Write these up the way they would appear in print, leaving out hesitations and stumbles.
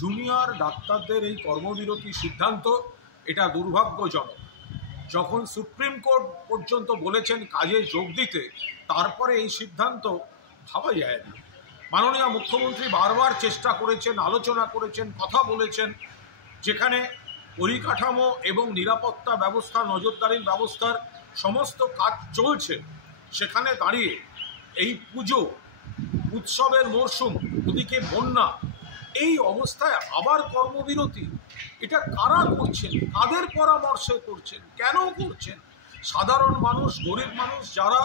Junior ডাক্তারদের এই কর্মবিরতি সিদ্ধান্ত এটা দুর্ভাগ্যজনক। যখন সুপ্রিম কোর্ট পর্যন্ত বলেছেন কাজে যোগ দিতে, তারপরে এই সিদ্ধান্ত ভাবা যায় না। মাননীয় মুখ্যমন্ত্রী বারবার চেষ্টা করেছেন, আলোচনা করেছেন, কথা বলেছেন, যেখানে পরিকাঠামো এবং নিরাপত্তা ব্যবস্থা, নজরদারির ব্যবস্থার সমস্ত কাজ চলছে, সেখানে দাঁড়িয়ে এই পুজো উৎসবের মরশুম, ওদিকে বন্যা, এই অবস্থায় আবার কর্মবিরতি, এটা কারা করছেন, কাদের পরামর্শে করছেন, কেন করছেন? সাধারণ মানুষ, গরিব মানুষ যারা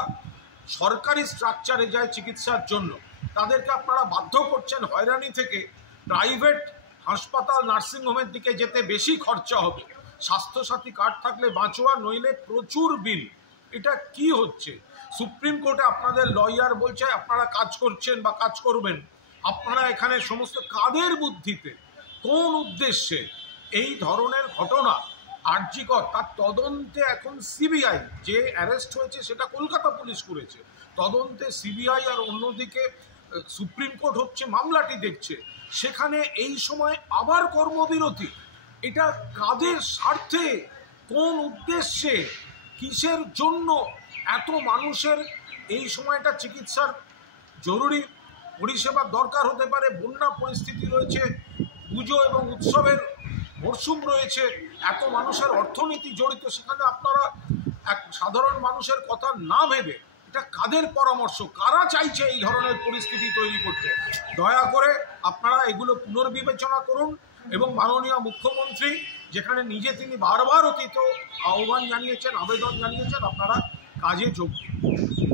সরকারি স্ট্রাকচারে যায় চিকিৎসার জন্য, তাদেরকে আপনারা বাধ্য করছেন হয়রানি থেকে প্রাইভেট হাসপাতাল, নার্সিংহোমের দিকে যেতে বেশি খরচা হবে। স্বাস্থ্যসাথী কার্ড থাকলে বাঁচোয়া, নইলে প্রচুর বিল। এটা কি হচ্ছে? সুপ্রিম কোর্টে আপনাদের লয়ার বলছে আপনারা কাজ করছেন বা কাজ করবেন। আপনারা এখানে সমস্ত কাদের বুদ্ধিতে, কোন উদ্দেশ্যে এই ধরনের ঘটনা? আরজি কর, তার তদন্তে এখন সিবিআই, যে অ্যারেস্ট হয়েছে সেটা কলকাতা পুলিশ করেছে, তদন্তে সিবিআই, আর অন্যদিকে সুপ্রিম কোর্ট হচ্ছে মামলাটি দেখছে। সেখানে এই সময় আবার কর্মবিরতি, এটা কাদের স্বার্থে, কোন উদ্দেশ্যে, কিসের জন্য? এত মানুষের এই সময়টা চিকিৎসার জরুরি পরিষেবার দরকার হতে পারে, বন্যা পরিস্থিতি রয়েছে, পুজো এবং উৎসবের মরশুম রয়েছে, এত মানুষের অর্থনীতি জড়িত, সেখানে আপনারা এক সাধারণ মানুষের কথা না ভেবে, এটা কাদের পরামর্শ, কারা চাইছে এই ধরনের পরিস্থিতি তৈরি করতে? দয়া করে আপনারা এগুলো পুনর্বিবেচনা করুন এবং মাননীয় মুখ্যমন্ত্রী যেখানে নিজে তিনি বারবার অতীত আহ্বান জানিয়েছেন, আবেদন জানিয়েছেন, আপনারা কাজে যোগ দিন।